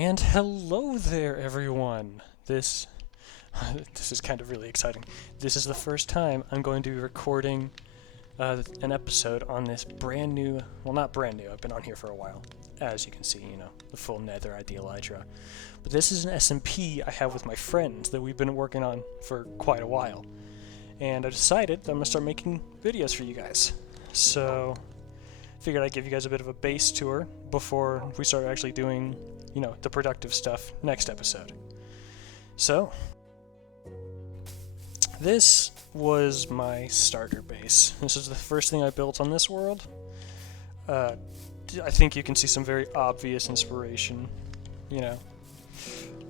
And hello there, everyone. This this is kind of really exciting. This is the first time I'm going to be recording an episode on this brand new, well, not brand new, I've been on here for a while, as you can see, the full Nether Ideal Elytra. But this is an SMP I have with my friends that we've been working on for quite a while. And I decided that I'm going to start making videos for you guys. So, figured I'd give you guys a bit of a base tour before we start actually doing, the productive stuff next episode. So, this was my starter base. This is the first thing I built on this world. I think you can see some very obvious inspiration,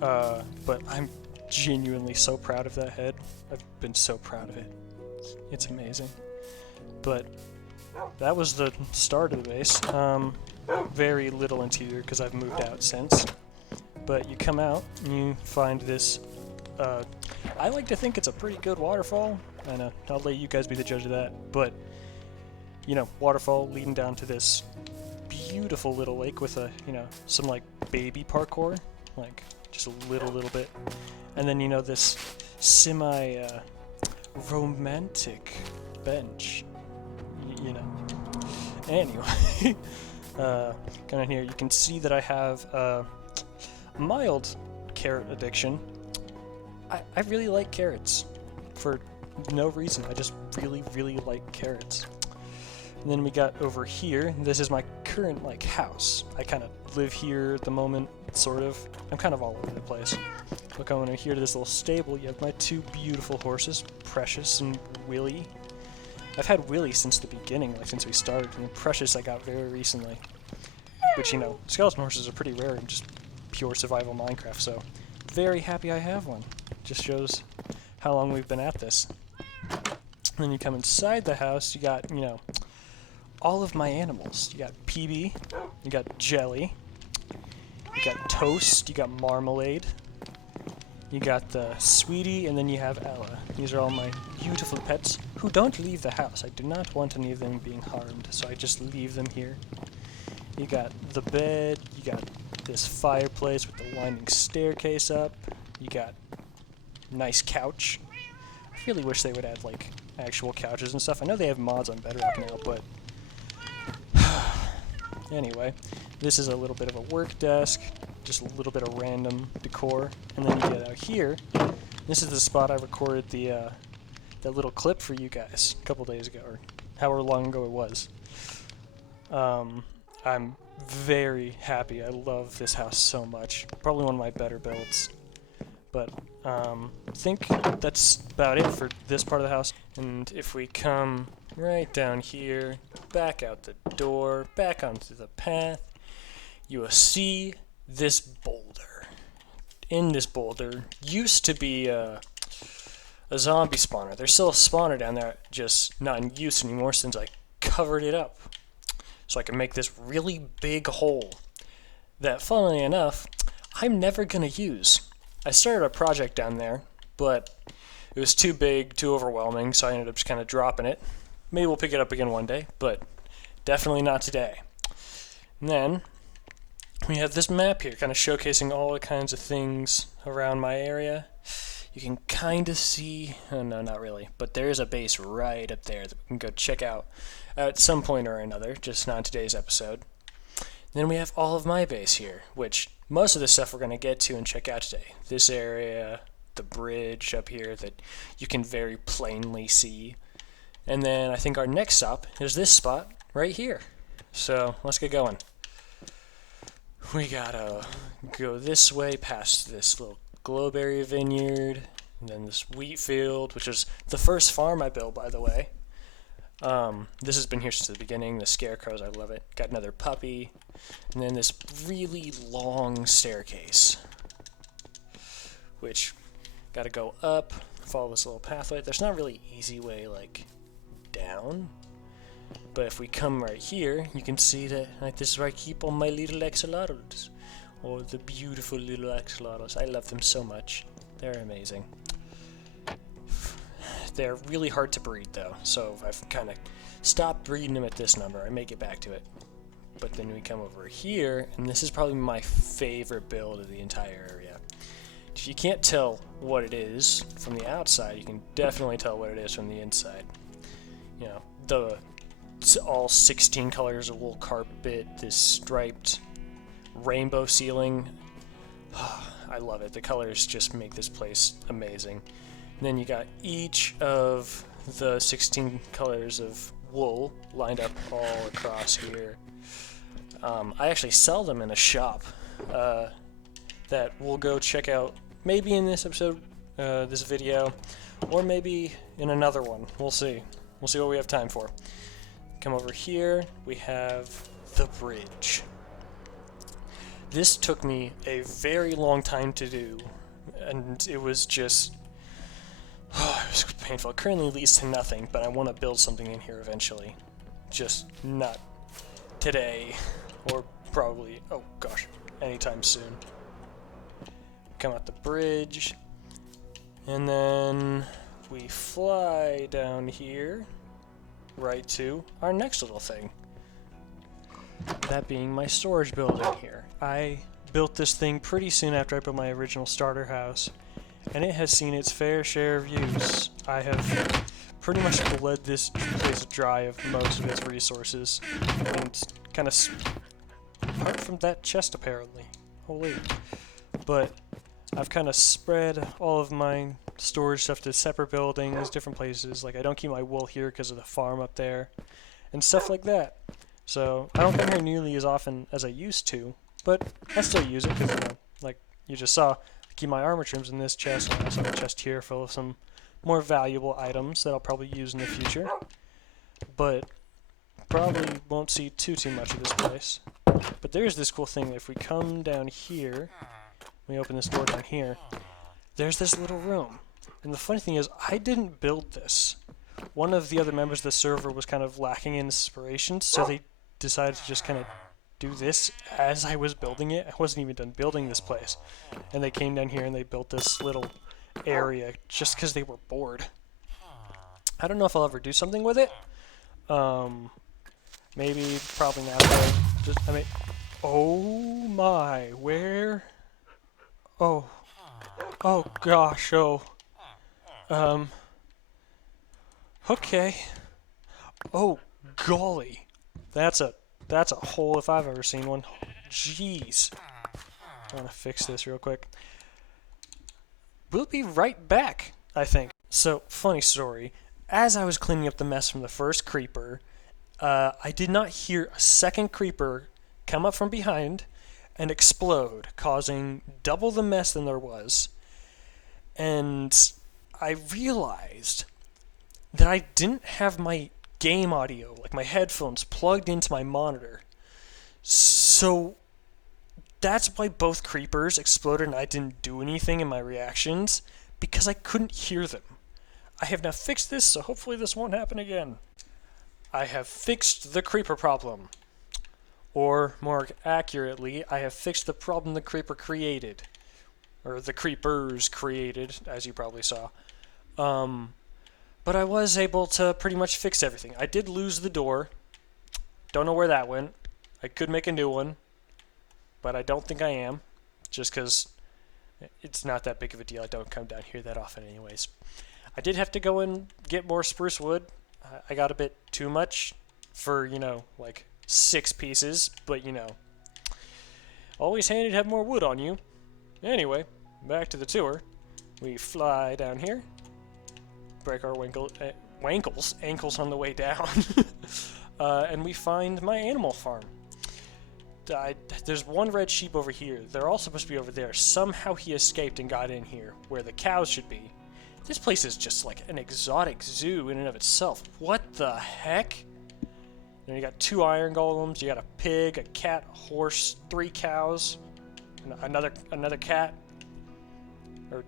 but I'm genuinely so proud of that head. I've been so proud of it. It's amazing. But that was the start of the base. Very little interior because I've moved out since. But you come out and you find this, I like to think it's a pretty good waterfall. I know, I'll let you guys be the judge of that. But, waterfall leading down to this beautiful little lake with some like baby parkour. Like, just a little bit. And then, this semi-romantic bench. Anyway, coming in here, you can see that I have a mild carrot addiction. I really like carrots for no reason. I just really like carrots. And then we got over here, this is my current house. I kind of live here at the moment, sort of. I'm kind of all over the place. Look, over here to this little stable, you have my two beautiful horses, Precious and Willie. I've had Willie since the beginning, since we started, and Precious I got very recently. Which, skeleton horses are pretty rare in just pure survival Minecraft, so very happy I have one. Just shows how long we've been at this. And then you come inside the house, you got, all of my animals. You got PB, you got Jelly, you got Toast, you got Marmalade, you got the Sweetie, and then you have Ella. These are all my beautiful pets who don't leave the house. I do not want any of them being harmed, so I just leave them here. You got the bed, you got this fireplace with the winding staircase up, you got nice couch. I really wish they would add, actual couches and stuff. I know they have mods on Bedrock now, but anyway, this is a little bit of a work desk, just a little bit of random decor, and then you get out here. This is the spot I recorded that little clip for you guys a couple days ago, or however long ago it was. I'm very happy. I love this house so much. Probably one of my better builds. But I think that's about it for this part of the house. And if we come right down here, back out the door, back onto the path, you will see this boulder. In this boulder used to be a zombie spawner. There's still a spawner down there, just not in use anymore since I covered it up. So I can make this really big hole that, funnily enough, I'm never going to use. I started a project down there, but it was too big, too overwhelming, so I ended up just kind of dropping it. Maybe we'll pick it up again one day, but definitely not today. And then we have this map here, kind of showcasing all the kinds of things around my area. You can kind of see, oh no, not really, but there is a base right up there that we can go check out at some point or another, just not in today's episode. Then we have all of my base here, which most of the stuff we're going to get to and check out today. This area, the bridge up here that you can very plainly see. And then I think our next stop is this spot right here. So let's get going. We gotta go this way past this little glowberry vineyard, and then this wheat field, which is the first farm I built, by the way. This has been here since the beginning. The scarecrows, I love it. Got another puppy, and then this really long staircase, which gotta go up, follow this little pathway. There's not really easy way down, but if we come right here, you can see that this is where I keep all my little axolotls. Oh, the beautiful little axolotls. I love them so much. They're amazing. They're really hard to breed though, so I've kind of stopped breeding them at this number. I may get back to it. But then we come over here, and this is probably my favorite build of the entire area. If you can't tell what it is from the outside, you can definitely tell what it is from the inside. You know, all 16 colors of wool carpet, this striped rainbow ceiling. I love it. The colors just make this place amazing. And then you got each of the 16 colors of wool lined up all across here. I actually sell them in a shop that we'll go check out maybe in this episode, this video, or maybe in another one. We'll see. We'll see what we have time for. Come over here, we have the bridge. This took me a very long time to do, and it was just it was painful. It currently leads to nothing, but I want to build something in here eventually. Just not today, or probably, oh gosh, anytime soon. Come out the bridge, and then we fly down here, right to our next little thing. That being my storage building here. I built this thing pretty soon after I built my original starter house, and it has seen its fair share of use. I have pretty much bled this place dry of most of its resources, and kind of apart from that chest apparently. Holy. But I've kind of spread all of my storage stuff to separate buildings, different places. Like I don't keep my wool here because of the farm up there, and stuff like that. So I don't come here nearly as often as I used to, but I still use it because, you know, like you just saw, I keep my armor trims in this chest, and I also have a chest here full of some more valuable items that I'll probably use in the future. But probably won't see too much of this place. But there's this cool thing. If we come down here, we open this door down here, there's this little room. And the funny thing is, I didn't build this. One of the other members of the server was kind of lacking in inspiration, so they decided to just kind of do this as I was building it. I wasn't even done building this place. And they came down here and they built this little area just because they were bored. I don't know if I'll ever do something with it. Maybe, probably not. I mean, oh my, where? Oh gosh, oh. Okay. Oh, golly. That's a hole if I've ever seen one. Jeez. I want to fix this real quick. We'll be right back, I think. So, funny story. As I was cleaning up the mess from the first creeper, I did not hear a second creeper come up from behind and explode, causing double the mess than there was. And I realized that I didn't have my game audio, like my headphones, plugged into my monitor. So that's why both creepers exploded and I didn't do anything in my reactions, because I couldn't hear them. I have now fixed this, so hopefully this won't happen again. I have fixed the creeper problem. Or, more accurately, I have fixed the problem the creeper created. Or the creepers created, as you probably saw. But I was able to pretty much fix everything. I did lose the door. Don't know where that went. I could make a new one, but I don't think I am, just because it's not that big of a deal. I don't come down here that often anyways. I did have to go and get more spruce wood. I got a bit too much for, you know, like 6 pieces, but, you know, always handy to have more wood on you. Anyway, back to the tour. We fly down here, break our ankles on the way down, and we find my animal farm. There's one red sheep over here. They're all supposed to be over there. Somehow he escaped and got in here, where the cows should be. This place is just like an exotic zoo in and of itself. What the heck? And you got 2 iron golems, you got a pig, a cat, a horse, 3 cows, another cat, or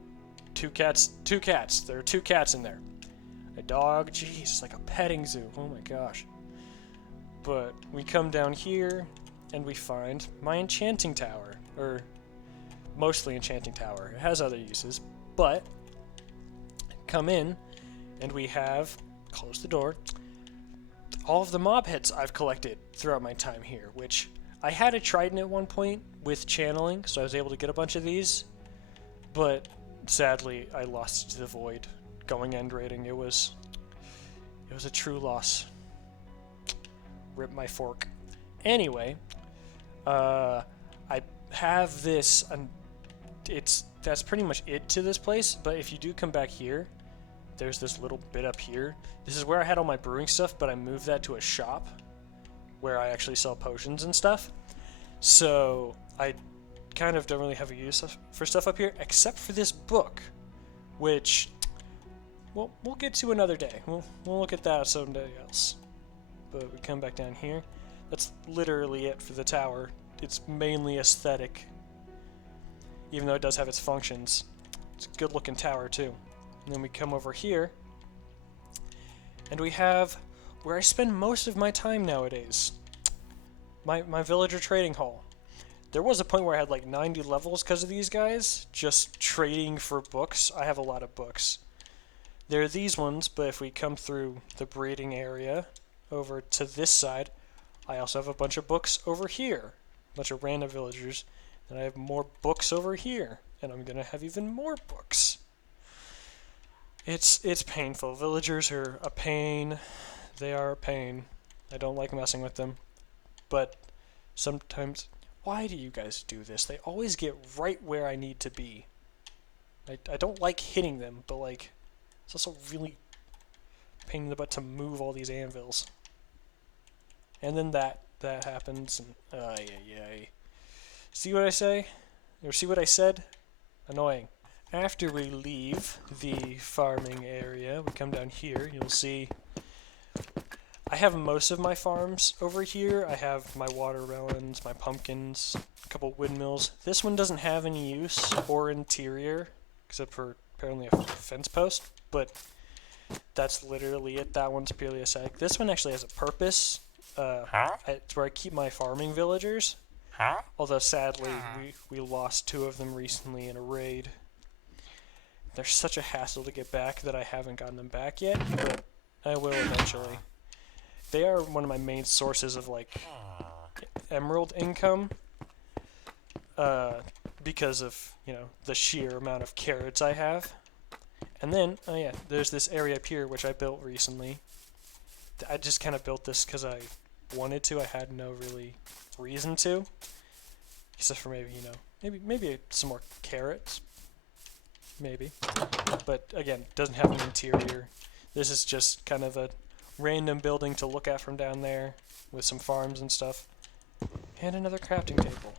2 cats. There are 2 cats in there. A dog. Jeez, it's like a petting zoo. Oh my gosh. But we come down here and we find my enchanting tower, or mostly enchanting tower. It has other uses, but come in and we have, close the door, all of the mob heads I've collected throughout my time here, which I had a trident at one point with channeling, so I was able to get a bunch of these, but sadly I lost to the void going end raiding. It was a true loss. Rip my fork. Anyway, I have this, and that's pretty much it to this place, but if you do come back here, there's this little bit up here. This is where I had all my brewing stuff, but I moved that to a shop where I actually sell potions and stuff. So I kind of don't really have a use for stuff up here, except for this book, which we'll get to another day. We'll look at that someday else. But we come back down here. That's literally it for the tower. It's mainly aesthetic, even though it does have its functions. It's a good looking tower too. And then we come over here, and we have where I spend most of my time nowadays. My villager trading hall. There was a point where I had like 90 levels because of these guys, just trading for books. I have a lot of books. There are these ones, but if we come through the breeding area over to this side, I also have a bunch of books over here. A bunch of random villagers. And I have more books over here. And I'm going to have even more books. It's painful. Villagers are a pain. They are a pain. I don't like messing with them. But sometimes, why do you guys do this? They always get right where I need to be. I don't like hitting them, but like, it's also really a pain in the butt to move all these anvils. And then that happens, and see what I say? Or see what I said? Annoying. After we leave the farming area, we come down here, you'll see I have most of my farms over here. I have my watermelons, my pumpkins, a couple windmills. This one doesn't have any use or interior, except for apparently a fence post, but that's literally it. That one's purely aesthetic. This one actually has a purpose. It's where I keep my farming villagers. Although sadly, we lost 2 of them recently in a raid. They're such a hassle to get back that I haven't gotten them back yet, but I will eventually. They are one of my main sources of like emerald income, because of, you know, the sheer amount of carrots I have. And then, oh yeah, there's this area up here which I built recently. I just kind of built this because I wanted to. I had no really reason to, except for maybe, you know, maybe some more carrots. Maybe. But again, doesn't have an interior. This is just kind of a random building to look at from down there with some farms and stuff. And another crafting table.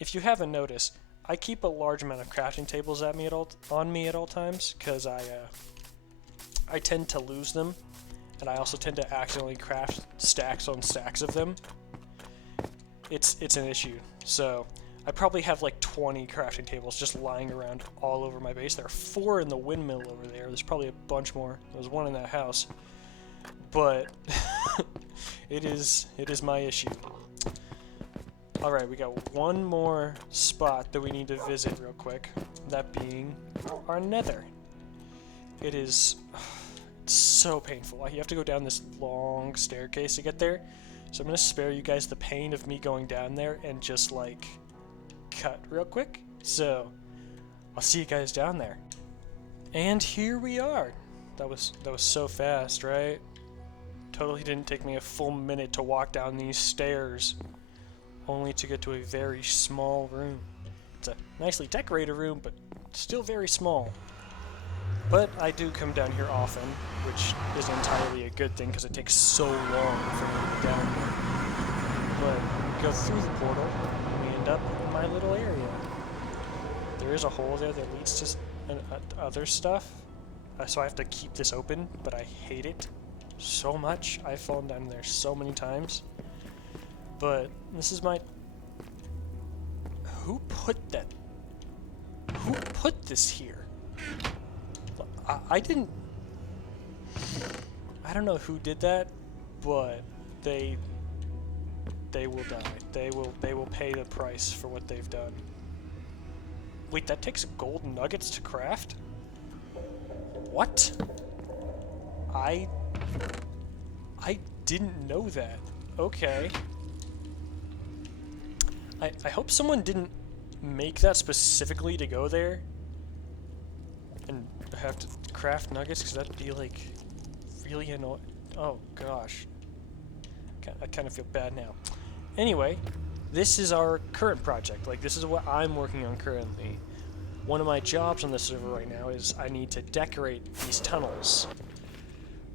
If you haven't noticed, I keep a large amount of crafting tables on me at all times, because I tend to lose them, and I also tend to accidentally craft stacks on stacks of them. It's an issue. So I probably have like 20 crafting tables just lying around all over my base. There are 4 in the windmill over there. There's probably a bunch more. There's 1 in that house. But it is my issue. Alright, we got one more spot that we need to visit real quick. That being our nether. It's so painful. You have to go down this long staircase to get there. So I'm going to spare you guys the pain of me going down there and just like cut real quick. So I'll see you guys down there. And here we are. That was so fast, right? Totally didn't take me a full minute to walk down these stairs, only to get to a very small room. It's a nicely decorated room, but still very small. But I do come down here often, which is entirely a good thing because it takes so long for me to get down there. But we go through the portal, and we end up in my little area. There is a hole there that leads to other stuff, so I have to keep this open, but I hate it so much. I've fallen down there so many times. But this is my... Who put this here? I didn't... I don't know who did that, but they will die. They will pay the price for what they've done. Wait, that takes gold nuggets to craft? What? didn't know that. Okay. I hope someone didn't make that specifically to go there and have to craft nuggets, because that'd be like really annoying. Oh gosh. I kind of feel bad now. Anyway, this is our current project. Like, this is what I'm working on currently. One of my jobs on the server right now is I need to decorate these tunnels.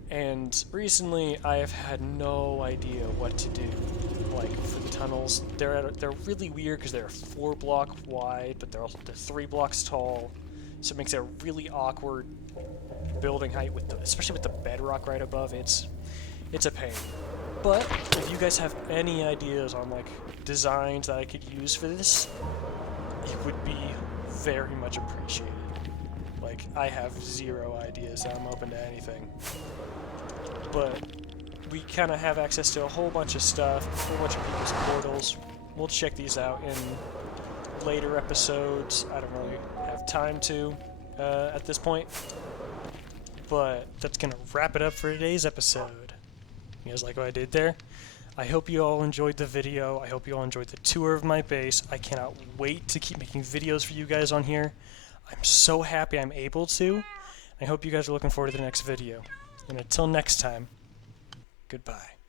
And recently I have had no idea what to do. Like, for the tunnels, they're really weird because they're 4 block wide, but they're 3 blocks tall. So it makes it a really awkward building height, with especially with the bedrock right above. It's a pain. But if you guys have any ideas on like designs that I could use for this, it would be very much appreciated. Like, I have 0 ideas, I'm open to anything. But we kind of have access to a whole bunch of stuff, a whole bunch of people's portals. We'll check these out in later episodes. I don't really have time to at this point. But that's going to wrap it up for today's episode. You guys like what I did there? I hope you all enjoyed the video. I hope you all enjoyed the tour of my base. I cannot wait to keep making videos for you guys on here. I'm so happy I'm able to. I hope you guys are looking forward to the next video. And until next time, goodbye.